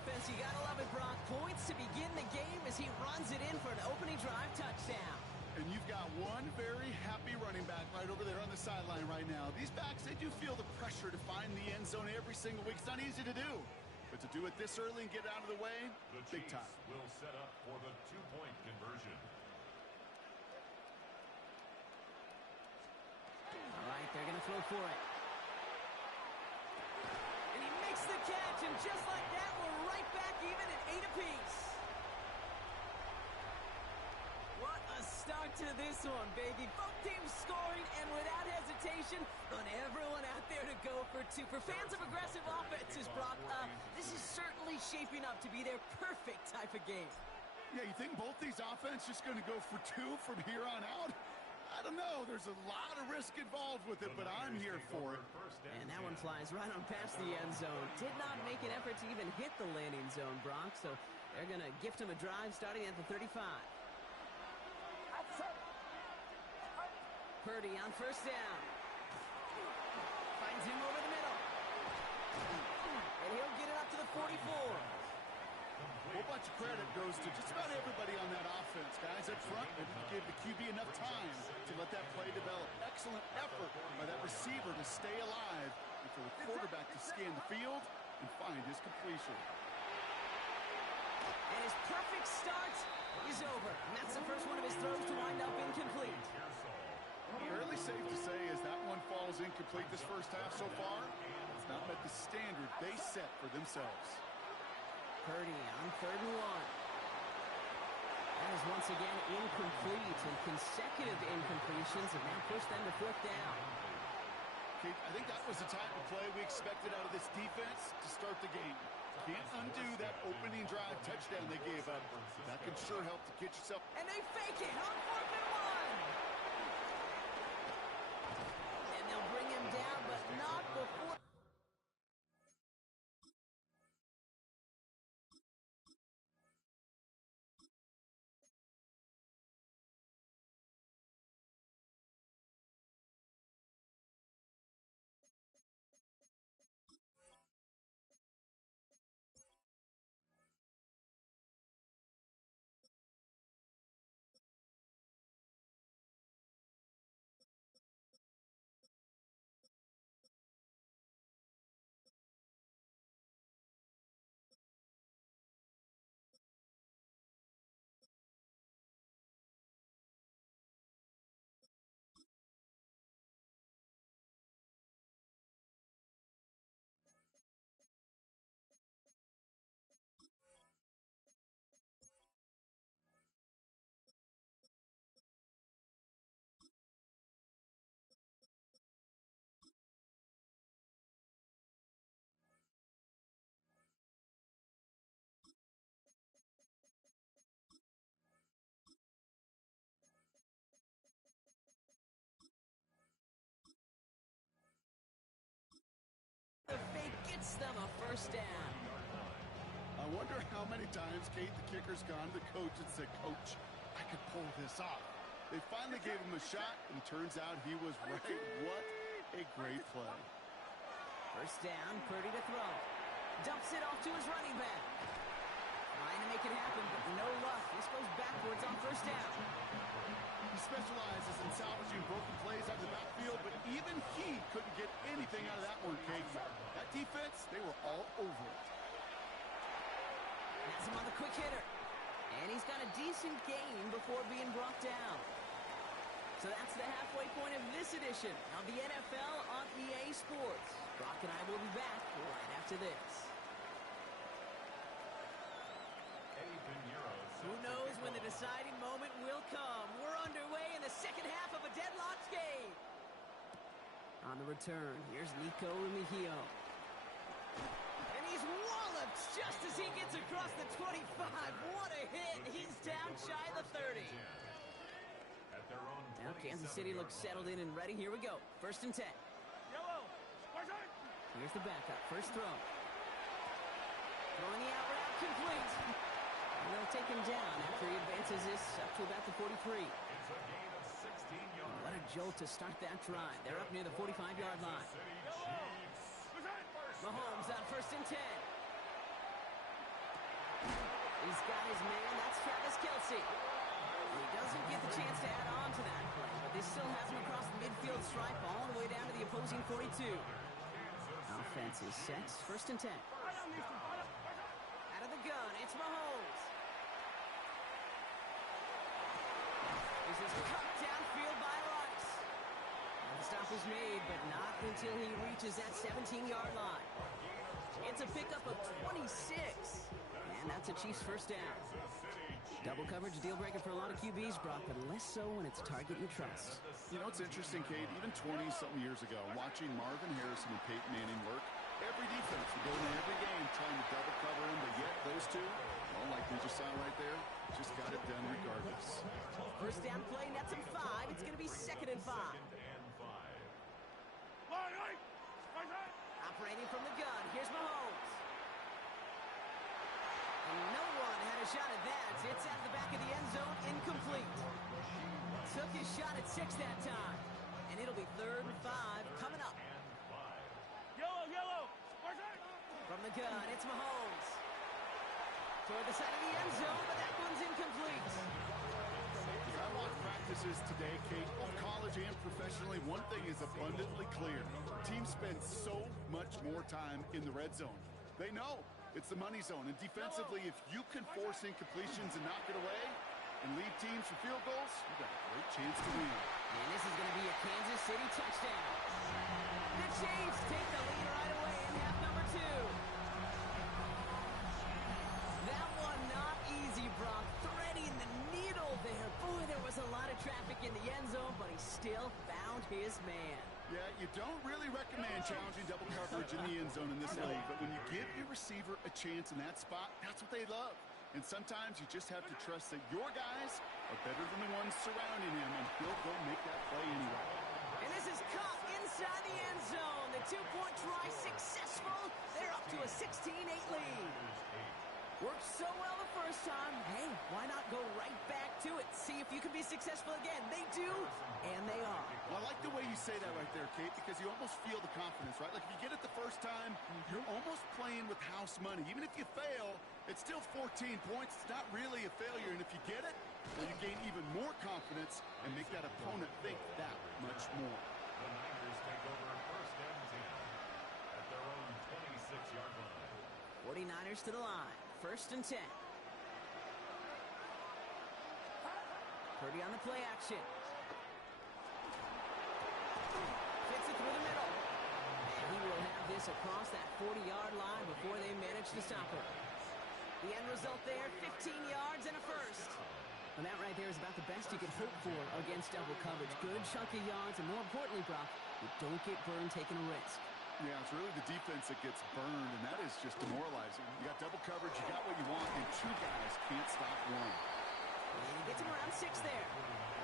offense. You gotta love it, Brock. Points to begin the game as he runs it in for an opening drive touchdown. And you've got one very happy running back right over there on the sideline right now. These backs, they do feel the pressure to find the end zone every single week. It's not easy to do. But to do it this early and get out of the way, big time. Will set up for the two-point conversion. All right, they're going to throw for it. And he makes the catch, and just like that, we're right back even at 8 apiece. What a start to this one, baby. Both teams scoring, and without hesitation, on everyone out there to go for two. For fans of aggressive offenses, Brock, this is certainly shaping up to be their perfect type of game. Yeah, you think both these offenses just going to go for two from here on out? I don't know. There's a lot of risk involved with it, but I'm here for it. And that one flies right on past the end zone. Did not make an effort to even hit the landing zone, Brock, so they're going to gift him a drive starting at the 35. Purdy on first down. Finds him over the middle. And he'll get it up to the 44. A whole bunch of credit goes to just about everybody on that offense. Guys up front, they didn't give the QB enough time to let that play develop. Excellent effort by that receiver to stay alive and for the quarterback to scan the field and find his completion. And his perfect start is over. And that's the first one of his throws to wind up incomplete. Fairly safe to say as that one falls incomplete this first half so far, it's not met the standard they set for themselves. Purdy on 3rd and 1. That is once again incomplete, and consecutive incompletions have now pushed them to 4th down. Kate, I think that was the type of play we expected out of this defense to start the game. Can't undo that opening drive touchdown they gave up. That can sure help to get yourself. And they fake it on 4th and 1. And they'll bring him down, but not before. The fake gets them a first down. I wonder how many times, Kate, the kicker's gone to the coach and said, "Coach, I could pull this off." They finally gave him a shot, and turns out he was right. What a great play. First down, Purdy to throw. Dumps it off to his running back. Trying to make it happen, but no luck. This goes backwards on first down. He specializes in salvaging broken plays out of the backfield, but even he couldn't get anything out of that one, Kate. That defense, they were all over it. Has him on the quick hitter. And he's got a decent gain before being brought down. So that's the halfway point of this edition of the NFL on EA Sports. Brock and I will be back right after this. Who knows when the deciding moment will come? We're underway in the second half of a deadlocked game. On the return, here's Nico Remigio. And he's walloped just as he gets across the 25. What a hit. He's down shy of the 30. Now Kansas City looks settled in and ready. Here we go. 1st and 10. Here's the backup. First throw. Throwing the out route complete. And they'll take him down after he advances this up to about the 43. What a jolt to start that drive. They're up near the 45-yard line. Mahomes on 1st and 10. got his man. That's Travis Kelce. He doesn't get the chance to add on to that play, but this still has him across the midfield stripe all the way down to the opposing 42. Offense is set. First and 10. Out of the gun, it's Mahomes. This is cut downfield by Rice. And the stop is made, but not until he reaches that 17-yard line. It's a pickup of 26. And that's a Chiefs first down. Double coverage, deal breaker for a lot of QBs, Brock, but less so when it's a target you trust. You know, it's interesting, Kate, even 20-something years ago, watching Marvin Harrison and Peyton Manning work, every defense would go into every game trying to double cover him, but yet those two, well, like we just saw right there, just got it done regardless. First down play, nets him 5. It's going to be 2nd and 5. Operating from the gun, here's Mahomes. And no one had a shot at that. It's out of the back of the end zone, incomplete. Took his shot at 6 that time. And it'll be 3rd and 5 coming up. Yellow. From the gun, it's Mahomes. Toward the side of the end zone, but that one's incomplete. I watch practices today, Kate, both college and professionally. One thing is abundantly clear. Teams spend so much more time in the red zone. They know it's the money zone. And defensively, if you can force incompletions and knock it away and lead teams for field goals, you've got a great chance to win. And this is going to be a Kansas City touchdown. The Chiefs take the lead right away in half number 2. That one not easy, Brock. Threading the needle there. Boy, there was a lot of traffic in the end zone, but he still found his man. Yeah, you don't really recommend challenging double coverage in the end zone in this league, but when you give your receiver a chance in that spot, that's what they love. And sometimes you just have to trust that your guys are better than the ones surrounding him, and he'll go make that play anyway. And this is caught inside the end zone. The 2-point try successful. They're up to a 16-8 lead. Worked so well the first time. Hey, why not go right back to it? See if you can be successful again. They do, and they are. Well, I like the way you say that right there, Kate, because you almost feel the confidence, right? Like if you get it the first time, you're almost playing with house money. Even if you fail, it's still 14 points. It's not really a failure. And if you get it, well, you gain even more confidence and make that opponent think that much more. The Niners take over first and 10 at their own 26-yard line. 49ers to the line. First and 10. Purdy on the play action. Fits it through the middle. And he will have this across that 40-yard line before they manage to stop him. The end result there, 15 yards and a first. And that right there is about the best you could hope for against double coverage. Good chunk of yards, and more importantly, Brock, you don't get burned taking a risk. Yeah, it's really the defense that gets burned, and that is just demoralizing. You got double coverage, you got what you want, and 2 guys can't stop one. And he gets him around 6 there.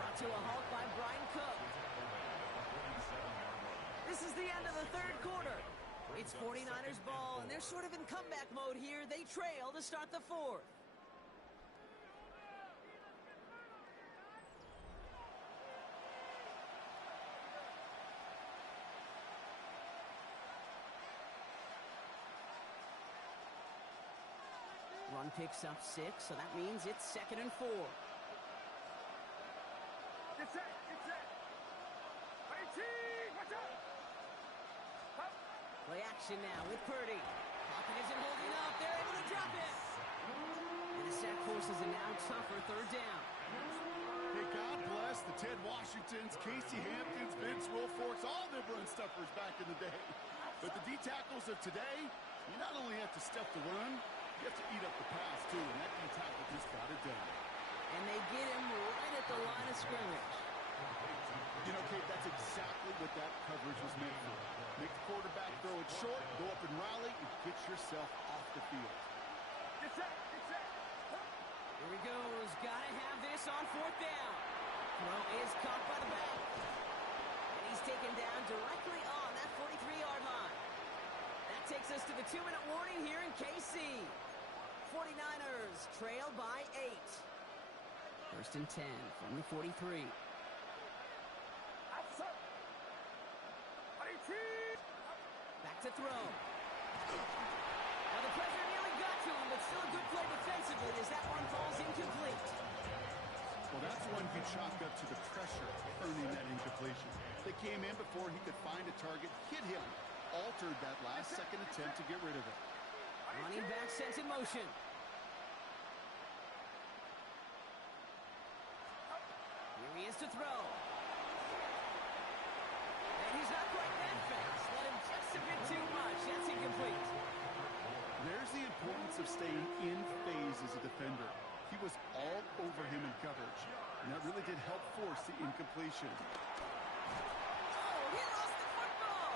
Brought to a halt by Brian Cook. This is the end of the 3rd quarter. It's 49ers ball, and they're sort of in comeback mode here. They trail to start the 4th. Run picks up 6, so that means it's 2nd and 4. Get set. Play action now with Purdy. Pocket isn't holding up. They're able to drop it. And the sack forces a now tougher 3rd down. Hey, God bless the Ted Washingtons, Casey Hamptons, Vince Wilforks, all them run stuffers back in the day. But the D-tackles of today, you not only have to stuff the run, you have to eat up the pass, too, and that D-tackle just got it done. And they get him right at the line of scrimmage. You know, Kate, that's exactly what that coverage was meant for. Make the quarterback throw it short, go up and rally, and get yourself off the field. Get set. Here he goes. Gotta have this on 4th down. Throw is caught by the back. And he's taken down directly on that 43-yard line. That takes us to the 2-minute warning here in KC. 49ers trail by 8. First and 10 from the 43. Back to throw. Now the pressure nearly got to him, but still a good play defensively as that one chalk up to the pressure earning that incompletion. They came in before he could find a target, hit him, altered that last-second attempt to get rid of it. Running back sent in motion. Here he is to throw. And he's not quite that fast. Let him just a bit too much. That's incomplete. There's the importance of staying in phase as a defender. He was all over him in coverage, and that really did help force the incompletion. Oh, he lost the football.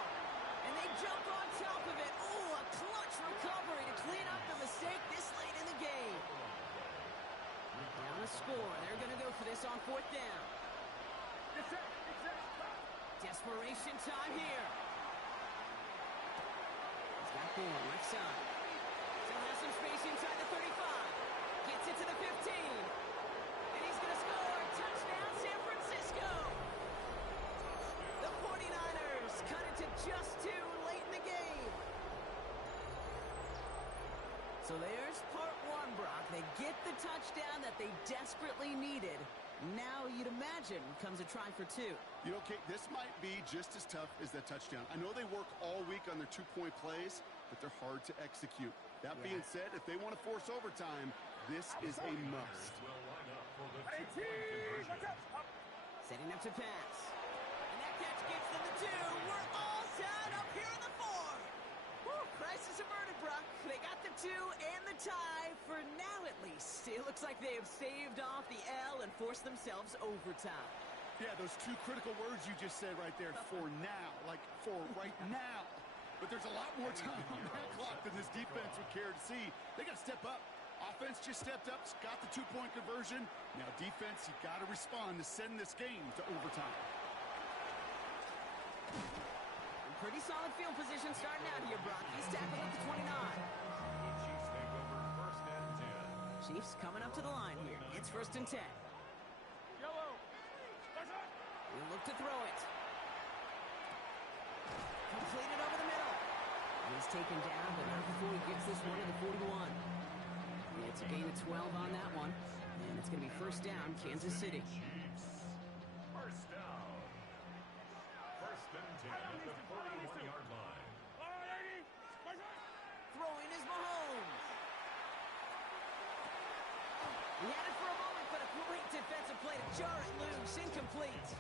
And they jumped on top of it. Oh, a clutch recovery to clean up the mistake this late in the game. Down a score. They're going to go for this on 4th down. Desperation time here. He's got 4, left side. Still has some space inside the 35. Gets it to the 15. And he's going to score. Touchdown, San Francisco. The 49ers cut it to just 2 late in the game. So there's part 1, Brock. They get the touchdown that they desperately needed. Now you'd imagine comes a try for 2. You know, Kate, this might be just as tough as that touchdown. I know they work all week on their 2-point plays, but they're hard to execute. That being said, if they want to force overtime, this is a must. Setting up to pass. And that catch gets them the 2. We're all tied up here in the 4th. Woo, crisis averted, Brock. They got the 2 and the tie for now at least. It looks like they have staved off the L and forced themselves overtime. Yeah, those 2 critical words you just said right there, for now, like for right now. But there's a lot more time on that clock than this defense would care to see. They got to step up. Offense just stepped up, got the 2-point conversion. Now defense, you got to respond to send this game to overtime. Pretty solid field position starting out here, Brock. He's tackled at the 29. Chiefs coming up to the line here. It's 1st and 10. We'll look to throw it. Completed over the middle. He's taken down, but not before he gets this one to the 41. It's a gain of 12 on that one. And it's going to be 1st down, Kansas City. First down. 1st and 10 at the 41-yard line. Throwing is Mahomes. He had it for a moment, but a great defensive play to jar it loose. Incomplete.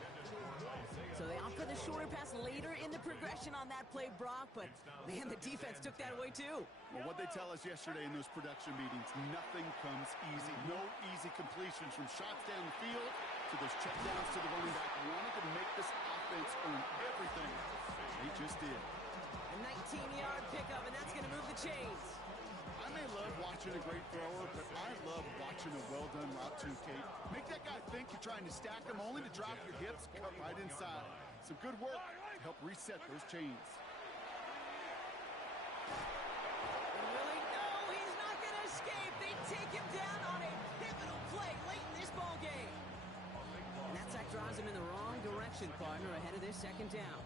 So they opt for the shorter pass later in the progression on that play, Brock, but man, the defense took that away too. Well, what they tell us yesterday in those production meetings, nothing comes easy. No easy completions from shots down the field to those checkdowns to the running back. Wanted to make this offense earn everything. They just did. A 19-yard pickup, and that's going to move the chains. I may love watching a great thrower, but I love watching a well-done route too, Kate. Make that guy think you're trying to stack him, only to drop your hips, cut right inside. Some good work to help reset those chains. And really, no, he's not going to escape. They take him down on a pivotal play late in this ball game. And that sack drives him in the wrong direction, partner, ahead of this 2nd down.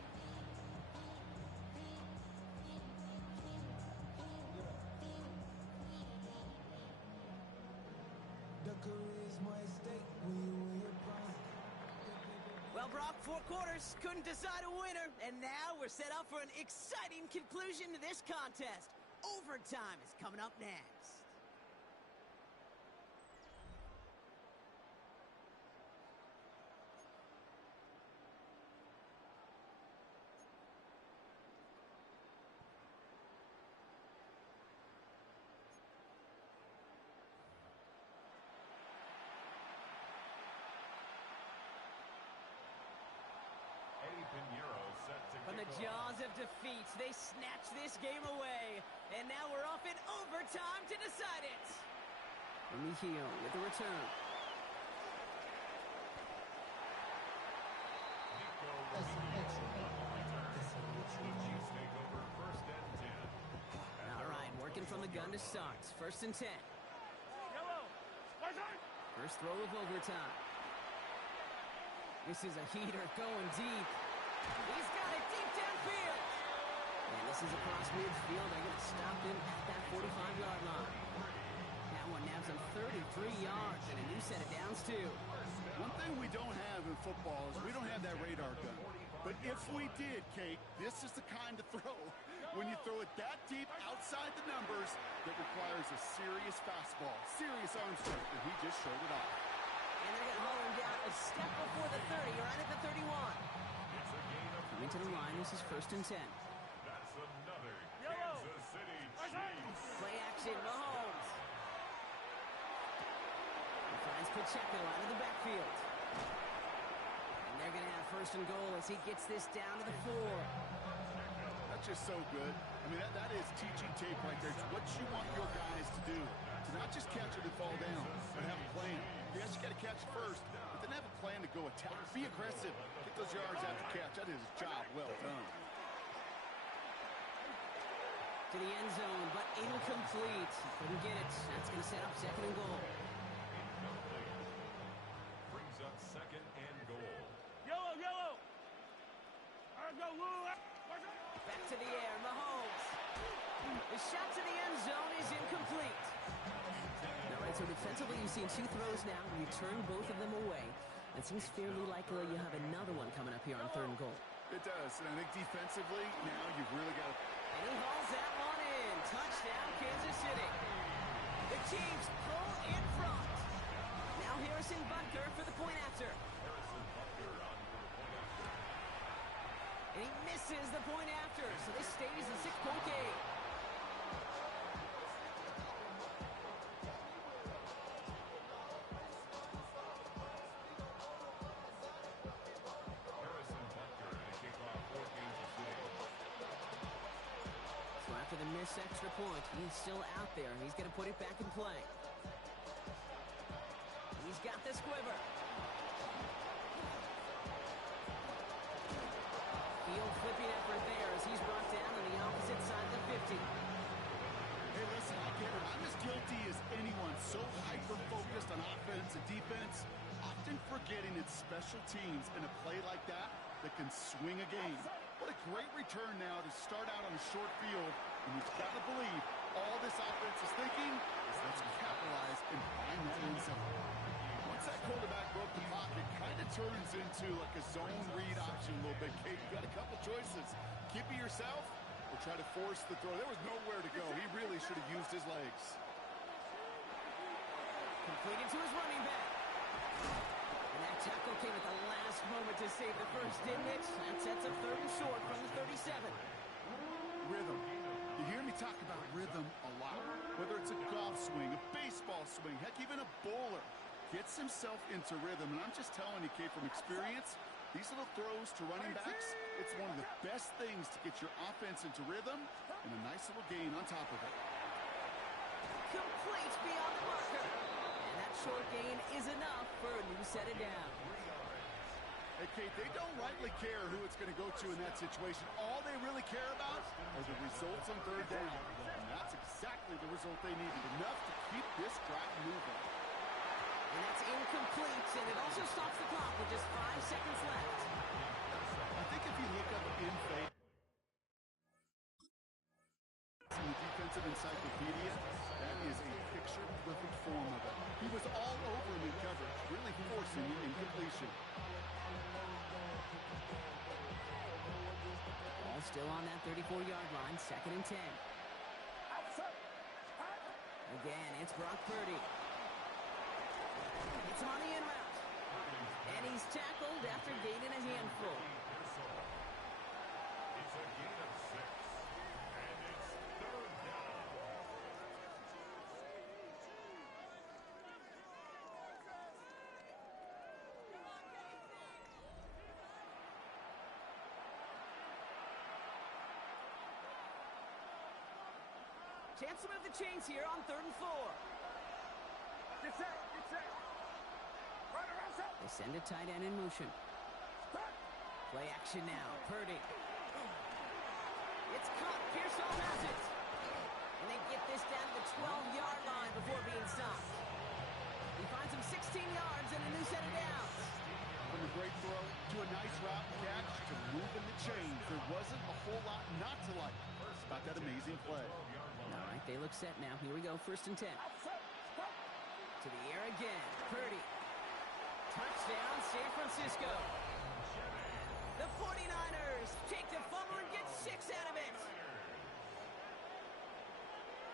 Well, Brock, 4 quarters, couldn't decide a winner, and now we're set up for an exciting conclusion to this contest. Overtime is coming up next. From the jaws of defeat, they snatch this game away. And now we're off in overtime to decide it. Mejio with the return. All right, working from the gun to start. 1st and 10. First throw of overtime. This is a heater going deep. He's got it deep downfield. And this is across midfield. They're going to stop him at that 45-yard line. That one nabs him 33 yards and a new set of downs, too. One thing we don't have in football is we don't have that radar gun. But if we did, Kate, this is the kind of throw, when you throw it that deep outside the numbers, that requires a serious fastball, serious arm strength, and he just showed it off. And they're going to haul him down a step before the 30, right at the 31. Coming to the line, this is 1st and 10. That's another Kansas City Chiefs. Play action, Mahomes. He finds Pacheco out of the backfield. And they're going to have 1st and goal as he gets this down to the 4. That's just so good. I mean, that is teaching tape right there. It's what you want your guys to do. To not just catch it and fall down, but have a plan. Yes, you got to catch it first, but then have a plan to go attack. Be aggressive. Get those yards after catch. That is a job well done. To the end zone, but incomplete. Couldn't get it. That's going to set up 2nd and goal. Brings up 2nd and goal. Yellow, yellow. Back to the air, Mahomes. The shot to the end zone is incomplete. All right, so defensively you've seen 2 throws now. You turn both of them away. It seems fairly likely you have another one coming up here on 3rd and goal. It does, and I think defensively, now you've really got to... And he hauls that one in. Touchdown, Kansas City. The Chiefs pull in front. Now Harrison Butker for the point after. And he misses the point after, so this stays a 6-point game. So after the missed extra point, he's still out there. He's going to put it back in play. He's got the squiver. Field flipping effort there as he's brought down on the opposite side of the 50. Hey, listen, I get it. I'm as guilty as anyone. So hyper-focused on offense and defense, often forgetting it's special teams in a play like that can swing a game. What a great return now to start out on a short field. And you've got to believe all this offense is thinking is let's capitalize and find that end zone. Once that quarterback broke the pocket, kind of turns into like a zone read option a little bit. Kate, you got a couple choices. Keep it yourself or try to force the throw. There was nowhere to go. He really should have used his legs. Completed to his running back. And that tackle came at the last moment to save the first, didn't it? That sets up 3rd and short from the 37. Rhythm. You hear me talk about rhythm a lot. Whether it's a golf swing, a baseball swing, heck, even a bowler gets himself into rhythm. And I'm just telling you, Kate, from experience, these little throws to running backs, it's one of the best things to get your offense into rhythm and a nice little gain on top of it. Complete beyond the marker. And that short gain is enough for a new set of downs. Hey, Kate, they don't rightly care who it's going to go to in that situation. All they really care about are the results on 3rd down. And that's exactly the result they needed. Enough to keep this drive moving. And that's incomplete, and it also stops the clock with just 5 seconds left. I think if you look up in fake in the defensive encyclopedia, that is a picture-perfect form of it. He was all over him in coverage, really forcing the incompletion. Ball still on that 34-yard line, 2nd and 10. Again, it's Brock Purdy. It's on the in route. And he's tackled after gaining a handful. It's a gain of 6. And it's 3rd down. Chance to move the chains here on 3rd and 4. Get set, get set. Run around, set. They send a tight end in motion. Play action now. Purdy. It's caught. Pearsall has it. And they get this down to the 12-yard line before being stopped. He finds him 16 yards and a new set of downs. From a great throw to a nice route catch to moving the chains. There wasn't a whole lot not to like about that amazing play. All right, they look set now. Here we go, 1st and 10. To the air again. Purdy. Touchdown, San Francisco. The 49ers take the fumble and get 6 out of it.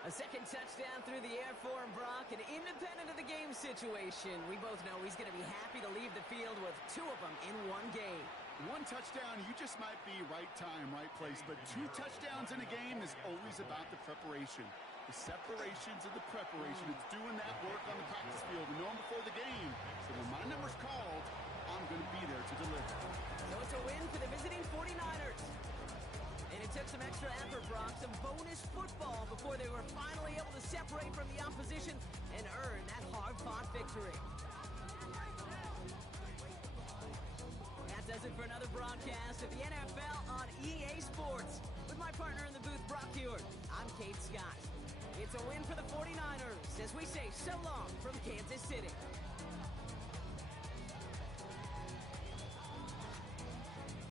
A second touchdown through the air for him, Brock, and independent of the game situation, we both know he's going to be happy to leave the field with 2 of them in one game. 1 touchdown, you just might be right time, right place, but 2 touchdowns in a game is always about the preparation. The separations and the preparation. It's doing that work on the practice field and knowing before the game. So when my number's called, I'm going to be there to deliver. So it's a win for the visiting 49ers. And it took some extra effort, Brock, some bonus football before they were finally able to separate from the opposition and earn that hard-fought victory. That does it for another broadcast of the NFL on EA Sports. With my partner in the booth, Brock Hewitt, I'm Kate Scott. It's a win for the 49ers as we say so long from Kansas City.